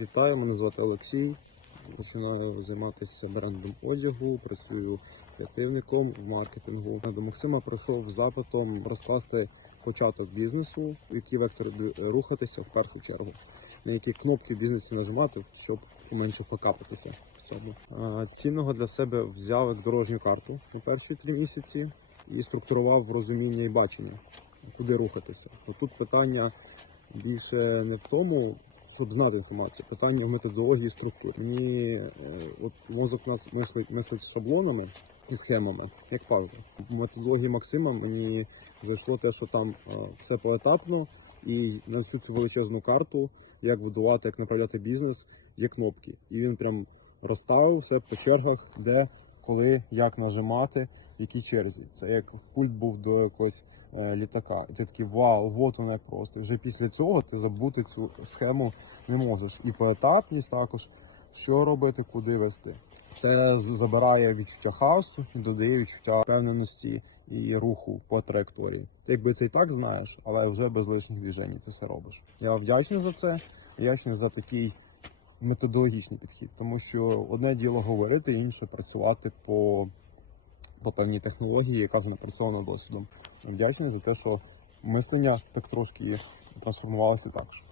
Вітаю, мене звати Олексій. Починаю займатися брендом одягу, працюю креативником в маркетингу. До Максима прийшов з запитом розкласти початок бізнесу, в які вектори рухатися в першу чергу, на які кнопки в бізнесі нажимати, щоб менше факапитися в цьому. Цінного для себе взяв як дорожню карту на перші три місяці і структурував розуміння і бачення, куди рухатися. Тут питання більше не в тому, щоб знати інформацію. Питання в методології і структурі. Мені е, от мозок нас мислить, мислить шаблонами і схемами, як пазл. В методології Максима мені зайшло те, що там е, все поетапно, і на всю цю величезну карту, як будувати, як направляти бізнес, є кнопки. І він прям розставив все по чергах, де, коли, як нажимати, в якій черзі. Це як пульт був до якогось е, літака. І ти такий вау, от воно як просто. І вже після цього ти забути цю схему не можеш. І поетапність також, що робити, куди вести. Це забирає відчуття хаосу і додає відчуття впевненості і руху по траєкторії. Ти якби це і так знаєш, але вже без лишніх движень це все робиш. Я вдячний за це, вдячний за такий методологічний підхід, тому що одне діло говорити, інше працювати по, по певній технології, яка вже напрацьована досвідом. Вдячний за те, що мислення так трошки трансформувалося також.